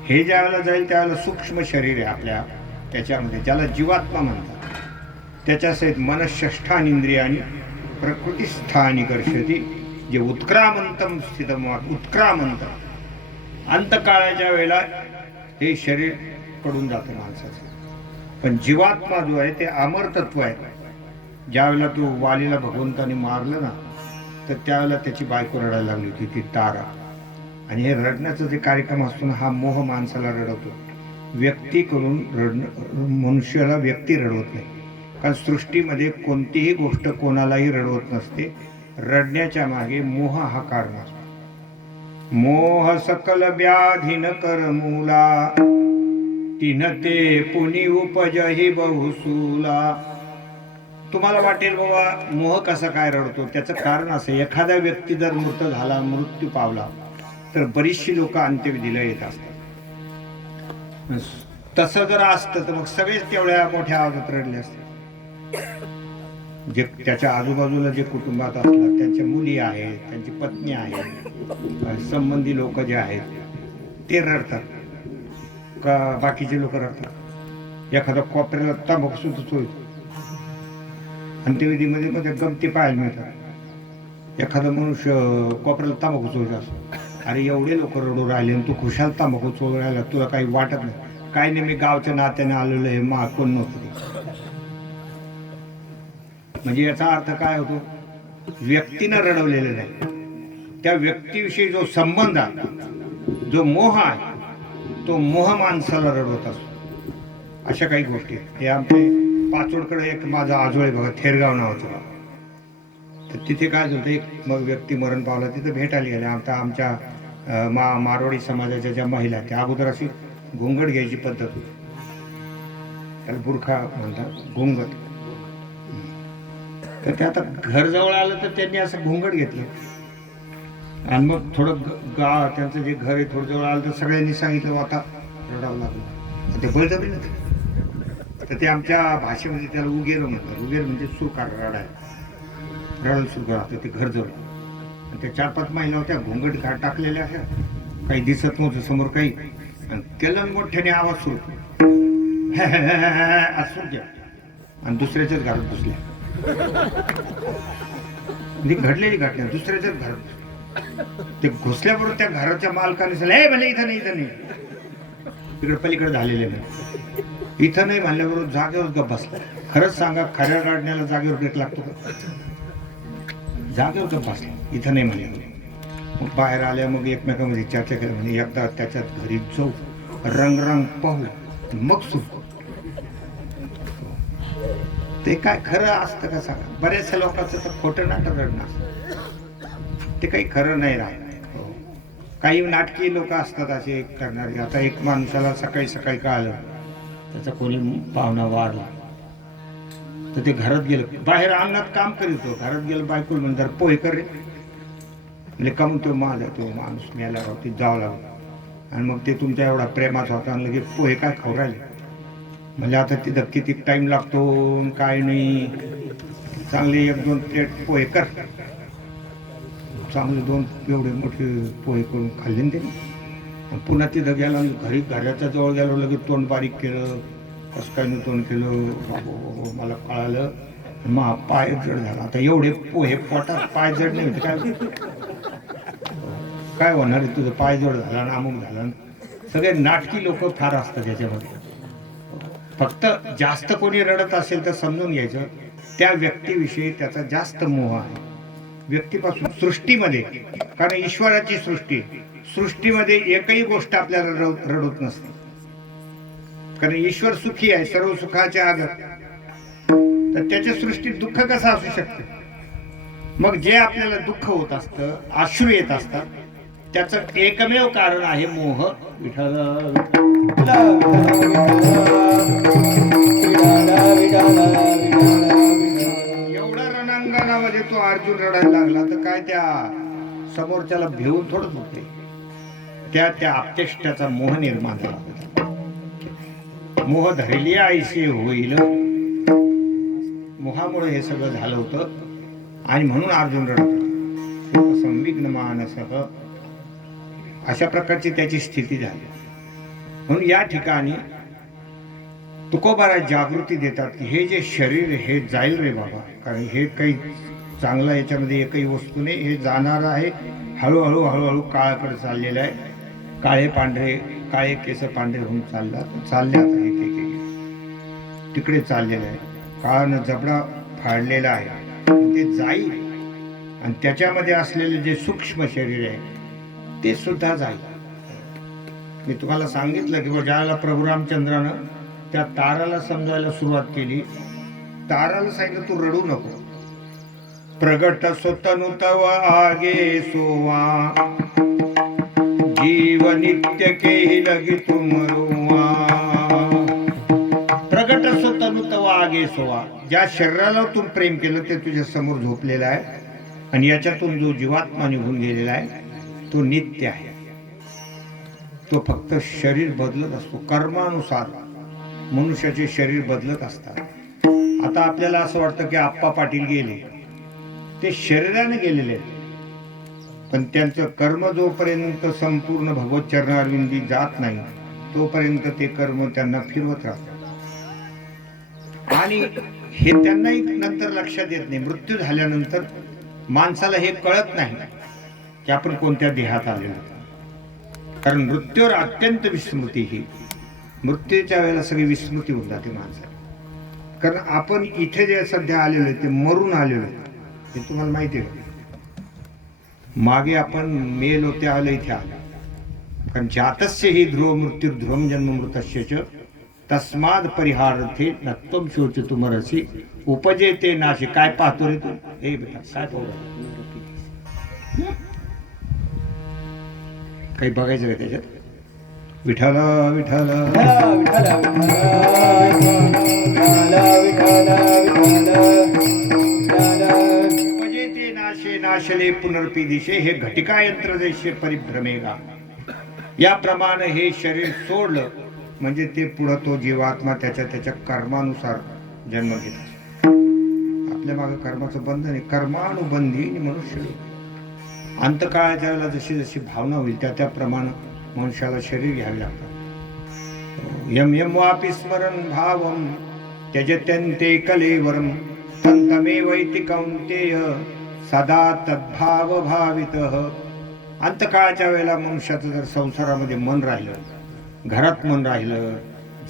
हे ज्या वेळेला जाईल त्यावेळेला सूक्ष्म शरीर आहे आपल्या त्याच्यामध्ये, ज्याला जीवात्मा म्हणतात, त्याच्यासहित मनःष्ठान इंद्रियानी प्रकृतीस्थानी कर्षती, जे उत्क्रामंतम स्थितम, उत्क्रामंतम, अंतकाळाच्या वेळेला हे शरीर पडून जातं माणसाचं. पण जीवात्मा जो आहे ते अमरतत्व आहे. ज्यावेळेला तो वालीला भगवंताने मारलं ना, तर त्यावेळेला त्याची बायको रडायला लागली होती, ती तारा. आणि हे रडण्याचा जे कार्यक्रम असतो ना, हा मोह माणसाला रडवतो. व्यक्ती करून रडणं, मनुष्याला व्यक्ती रडवत नाही, कारण सृष्टीमध्ये कोणतीही गोष्ट कोणालाही रडवत नसते. रडण्याच्या मागे मोह हा कारण असतो. मोह सकल व्याधीन कर मूला, तिनते पुनि उपजही बहुसूला. तुम्हाला वाटेल बाबा मोह कसा काय रडतो, त्याचं कारण असं, एखादा व्यक्ती जर मृत झाला, मृत्यू पावला, तर बरीचशी लोक अंत्यविधीला येत असतात. तसं जर असतं तर मग सगळेच तेवढ्या मोठ्या आवाजात रडले असते. जे त्याच्या आजूबाजूला जे कुटुंबात असतात, त्यांच्या मुली आहेत, त्यांची पत्नी आहे, संबंधी लोक जे आहेत ते रडतात का बाकीचे लोक रडतात? एखादा कोपऱ्याला तंबाखू सुद्धा चोळतो. अंत्यविधीमध्ये मध्ये गमती पाहायला मिळतात. एखादा मनुष्य कोपऱ्याला तंबाखू चोळत असतो. अरे एवढे लोक रडू राहिले तू खुशाल तंबाखू चोळू राहिला, तुला काही वाटत नाही? काही नाही, मी गावच्या नात्याने आलेलो आहे, मा कोण नव्हतं ते. म्हणजे याचा अर्थ काय होतो? व्यक्तीनं रडवलेलं नाही, त्या व्यक्तीविषयी जो संबंध आहे, जो मोह आहे, तो मोह माणसाला रडवत असतो. अशा काही गोष्टी. हे आमचे पाचोडकडे एक माझा आजोळे बघा, थेरगाव नावाचं गाव, तर तिथे काय झालं, एक मग व्यक्ती मरण पावला, तिथे भेटायला गेल्या. आमच्या मारवाडी समाजाच्या ज्या महिला, त्या अगोदर अशी घुंगट घ्यायची पद्धत होती, त्याला बुरखा म्हणतात, घुंगट. तर ते आता घर जवळ आलं तर त्यांनी असं घुंगट घेतलं, आणि मग थोडं गाव त्यांचं जे घर आहे थोडं जवळ आलं तर सगळ्यांनी सांगितलं आता रडावं लागलं. ते बळजबरी ना, तर ते आमच्या भाषेमध्ये त्याला उगेर म्हणतात. उगेर म्हणजे सुकार, रडायला सुरू करतात. ते घर जवळ, आणि त्या 4-5 महिला होत्या, घुंगट घाट टाकलेल्या अशा, काही दिसत नव्हतं समोर काही, आणि केलं मोठ्याने आवाज सुरू असू द्या, आणि दुसऱ्याच्याच घरात घुसल्या. म्हणजे घडलेली घटना, दुसऱ्याच्याच घरात ते घुसल्याबरोबर त्या घराच्या मालकाने सांगितलं, हे भले इथं नाही, इथं नाही, तिकडे पलीकडे झालेले नाही, इथं नाही म्हणल्याबरोबर जागेवर गप बसला. खरंच सांगा, खऱ्या रडण्याला जागेवर ब्रेक लागतो का? जागेवर गप बसला, इथं नाही म्हणले. मग बाहेर आल्या, मग एकमेकांमध्ये चर्चा केली, म्हणजे एकदा त्याच्यात घरी जाऊ, रंग पाहू, मग सुरू. ते काय खरं असतं का सांगा? बऱ्याचशा लोकांचं तर खोटं नाटक रडणं, ते काही खरं नाही राहत. काही नाटकी लोक असतात असे करणारे. आता एक माणसाला सकाळी सकाळी कळालं त्याचा कोणी पाहुणा वारला, तर ते घरात गेलं, बाहेर अंगणात काम करीत होतो, घरात गेलं, बायकोला म्हणून जर पोहे कर रे, म्हणजे कमून तो माझा तो माणूस मेला होती जावं लागला. आणि मग ते तुमच्या एवढा प्रेमाचा होता, आणि लगेच पोहे काय खाऊ राहिले, म्हणजे आता तिथं किती टाइम लागतो काय नाही. चांगले 1-2 प्लेट पोहे कर, चांगले 2 एवढे मोठे पोहे करून खाल्ले ना त्याने. पुन्हा तिथं गेला, घरी घराच्या जवळ गेलो, लगेच तोंड बारीक केलं, कसं काय तोंड केलं, बाबा मला कळालं, मग पाय जड झाला. आता एवढे पोहे पोटात, पाय जड नाही होते काय होणार आहे तुझं? पाय जड झाला ना, अमुक झाला. सगळे नाटकी लोक फार असतात त्याच्यामध्ये. फक्त जास्त कोणी रडत असेल तर समजून घ्यायचं, त्या व्यक्तीविषयी त्याचा जास्त मोह आहे. व्यक्तीपासून सृष्टीमध्ये, कारण ईश्वराची सृष्टीमध्ये एकही गोष्ट आपल्याला रडवत नसते, कारण ईश्वर सुखी आहे, सर्व सुखाच्या आगर. तर त्याच्या सृष्टीत दुःख कसं असू शकतं? मग जे आपल्याला दुःख होत असतं, अश्रू येत असतात, त्याचं एकमेव कारण आहे मोह. विठ्ठल एवढ्या रणांगणामध्ये तो अर्जुन रडायला लागला तर काय त्या समोरच्याला भिवून थोडंच होते. त्या आपतेष्टाचा मोह निर्माण झाला. मोह धरली आईसे होईल, मोहामुळे हे सगळं झालं होतं आणि म्हणून अर्जुन रडत होता. संविघ्न मानसः अशा प्रकारची त्याची स्थिती झाली. म्हणून या ठिकाणी तुकोबाराज जागृती देतात की हे जे शरीर हे जाईल रे बाबा, कारण हे काही चांगलं याच्यामध्ये एकही वस्तू नाही, हे जाणार आहे. हळूहळू हळूहळू काळाकडे चाललेलं आहे. काळे पांढरे, काळे केस पांढरे होऊन चालल्यात एक एक एक तिकडे चाललेलं आहे. काळानं जबडा फाडलेला आहे, ते जाईल. आणि त्याच्यामध्ये असलेले जे सूक्ष्म शरीर आहे ते सुद्धा जाईल. मी तुम्हाला सांगितलं की ज्यावेळेला प्रभू रामचंद्रानं त्या ताराला समजायला सुरुवात केली, ताराला सांगितलं तू रडू नको. प्रगट स्वतनु तव आगे सोवा, जीव नित्य केही लगी तुम रुवा. प्रगट स्वतनु तव आगे सोवा, ज्या शरीराला तू प्रेम केलं ते तुझ्या समोर झोपलेलं आहे. आणि याच्यातून जो जीवात्मा निघून गेलेला आहे तो नित्य आहे. तो फक्त शरीर बदलत असतो. कर्मानुसार मनुष्याचे शरीर बदलत असतात. आता आपल्याला असं वाटतं की आप्पा पाटील गेले, ते शरीराने गेलेले, पण त्यांचं कर्म जोपर्यंत संपूर्ण भगवत चरणारविंदी जात नाही तोपर्यंत ते कर्म त्यांना फिरवत राहतात. आणि हे त्यांनाही नंतर लक्षात येत नाही. मृत्यू झाल्यानंतर माणसाला हे कळत नाही की आपण कोणत्या देहात आलेलो. कारण मृत्यूवर अत्यंत विस्मृती, ही मृत्यूच्या वेळेला सगळी विस्मृती होऊन जाते माणसाला. कारण आपण इथे जे सध्या आलेलो आहे ते मरून आलेलो आहे, हे तुम्हाला माहिती आहे. मागे आपण मेलो ते आलं इथे आलं. कारण जातस्य ही ध्रुव मृत्यू ध्रुवम जन्म मृतस्य तस्माद परिहारार्थे नत्वम शोचितुमर्हसि उपजेते नाशे. काय पाहतो रे तू? हे बेटा काय पाहतो? काही बघायचं का त्याच्यात? विठ्ठल विठ्ठल उपजेते नाशे नाशले पुनर्पी दिशे. हे घटिका यंत्र जैसे परिभ्रमेगा. याप्रमाणे हे शरीर सोडलं म्हणजे ते पुढं तो जीवात्मा त्याच्या कर्मानुसार जन्म घेत असतो. आपल्या मागे कर्माचं बंधन आहे. कर्मानुबंधी मनुष्य अंतकाळाच्या वेळेला जशी जशी भावना होईल त्याप्रमाणे मनुष्याला शरीर घ्यावे लागतात. यम यम वापि स्मरण भावम त्यजत्यन्ते कलेवरम तंतमेवैति कौन्तेय सदा तद्भाव भावितः. अंतकाळाच्या वेळेला मनुष्याचं जर संसारामध्ये मन राहिलं, घरात मन राहिलं,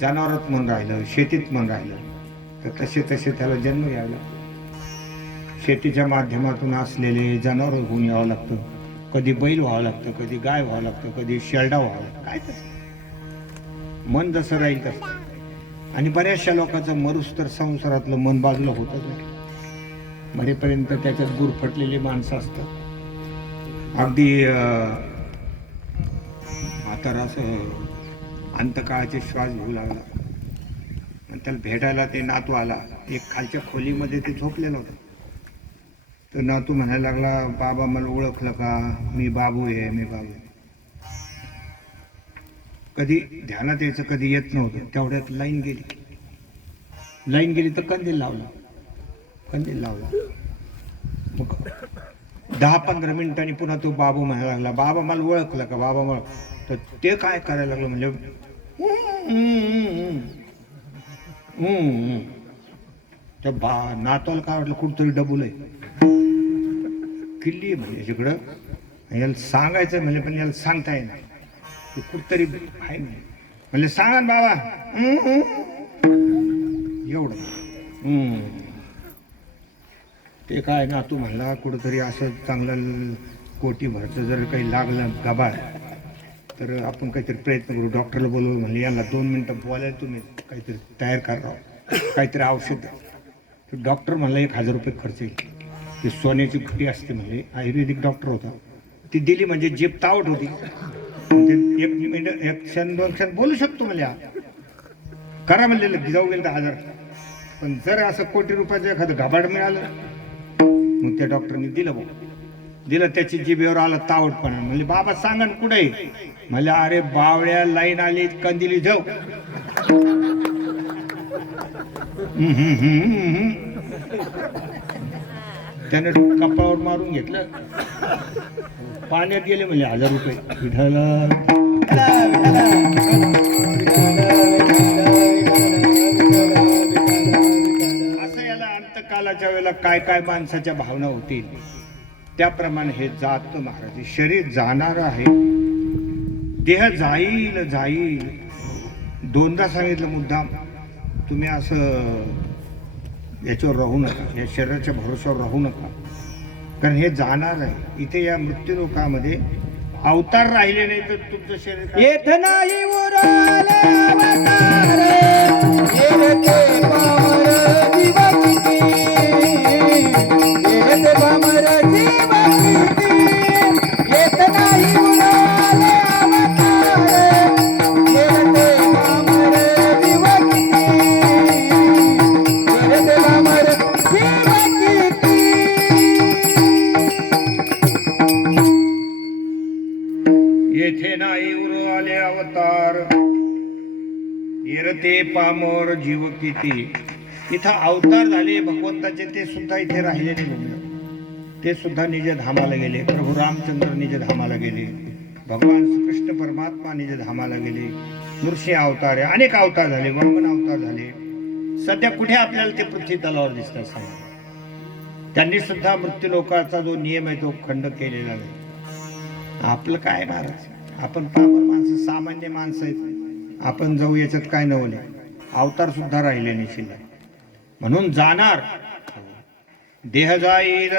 जनावरात मन राहिलं, शेतीत मन राहिलं, तर तसे तसे त्याला जन्म घ्यावा लागतो. शेतीच्या माध्यमातून असलेले जनावर होऊन यावं लागतं. कधी बैल व्हावं लागतं, कधी गाय व्हावं लागतं, कधी शेळडा व्हावं लागतं. काय तसं मन जसं राहील तसं. आणि बऱ्याचशा लोकांचं मरूस तर संसारातलं मन बाजूला होतच नाही. मरेपर्यंत त्याच्यात गुरफटलेली माणसं असतात. अगदी म्हातारा असं अंतकाळाचे श्वास घेऊ लागला आणि त्याला भेटायला ते नातू आला. एक खालच्या खोलीमध्ये ते झोपलेलं होतं. तर नातू म्हणायला लागला, बाबा मला ओळखलं का? मी बाबू आहे, मी बाबू. कधी ध्यानात यायचं, कधी येत नव्हतं. तेवढ्यात लाईन गेली तर कंदील लावला. मग 10-15 मिनिटांनी पुन्हा तो बाबू म्हणायला लागला, बाबा मला ओळखलं का? बाबा मला. तर ते काय करायला लागलं म्हणजे त्या नातवाला काय वाटलं कुठतरी डबुल आहे, किल्ली आहे म्हणजे याच्याकडं. याला सांगायचं म्हणजे पण याला सांगता येणार. ते कुठतरी आहे म्हणजे सांगा ना बाबा एवढं. ते काय नातू म्हणला कुठंतरी असं चांगलं कोटी भरचं जर काही लागलं गबाळ तर आपण काहीतरी प्रयत्न करू. डॉक्टरला बोलवू म्हणले, याला 2 मिनिटं बोलायला तुम्ही काहीतरी तयार करा, काहीतरी औषध द्या. तर डॉक्टर म्हणला 1000 रुपये खर्च येईल. ती सोन्याची फुटी असते म्हणजे, आयुर्वेदिक डॉक्टर होता. ती दिली म्हणजे जीभ तावट होती. म्हणजे एक मिनिट एक क्षण 2 क्षण बोलू शकतो मला करा म्हणलेलं जाऊ गेलं 10,000 पण जर असं कोटी रुपयाचं एखादं घाबाड मिळालं मग त्या डॉक्टरनी दिलं त्याची जिभेवर आलं तावटपणा म्हणले बाबा सांगा ना कुठे म्हणले अरे बावळ्या लाईन आली कंदिली जाऊ त्याने कपाळावर मारून घेतलं पाण्यात गेले म्हणजे 1,000 रुपये असं याला अंतकालाच्या वेळेला काय काय माणसाच्या भावना होतील त्याप्रमाणे हे जात महाराज शरीर जाणार आहे देह जाईल 2दा सांगितलं मुद्दाम तुम्ही असं याच्यावर राहू नका या शरीराच्या भरोश्यावर राहू नका कारण हे जाणार आहे इथे या मृत्यूलोकामध्ये अवतार राहिले नाही तर तुमचं शरीर येत नाही उराले अवतार, येते पामर जीव किती, येते पामर जीव किती, येत नाही उराले अवतार, येते पामर जीव किती, येते पामर जीव किती. येथे नाही उर आले अवतार येरते पामर जीव किती इथं अवतार झाले भगवंताचे ते सुद्धा इथे राहिले नाही म्हणलं ते सुद्धा निज धामाला गेले प्रभू रामचंद्र निज धामाला गेले भगवान कृष्ण परमात्मा निज धामाला गेले नृसिंह अवतार आहे अनेक अवतार झाले वामन अवतार झाले सध्या कुठे आपल्याला ते पृथ्वी तलावर दिसतात सांगा त्यांनी सुद्धा मृत्यूलोकाचा जो नियम आहे तो खंड केलेला नाही आपलं काय महाराज आपण पामर माणसं सामान्य माणसं आहेत आपण जाऊ याच्यात काय नवले अवतार सुद्धा राहिले नाही शिल्लक म्हणून जाणार देह जाईल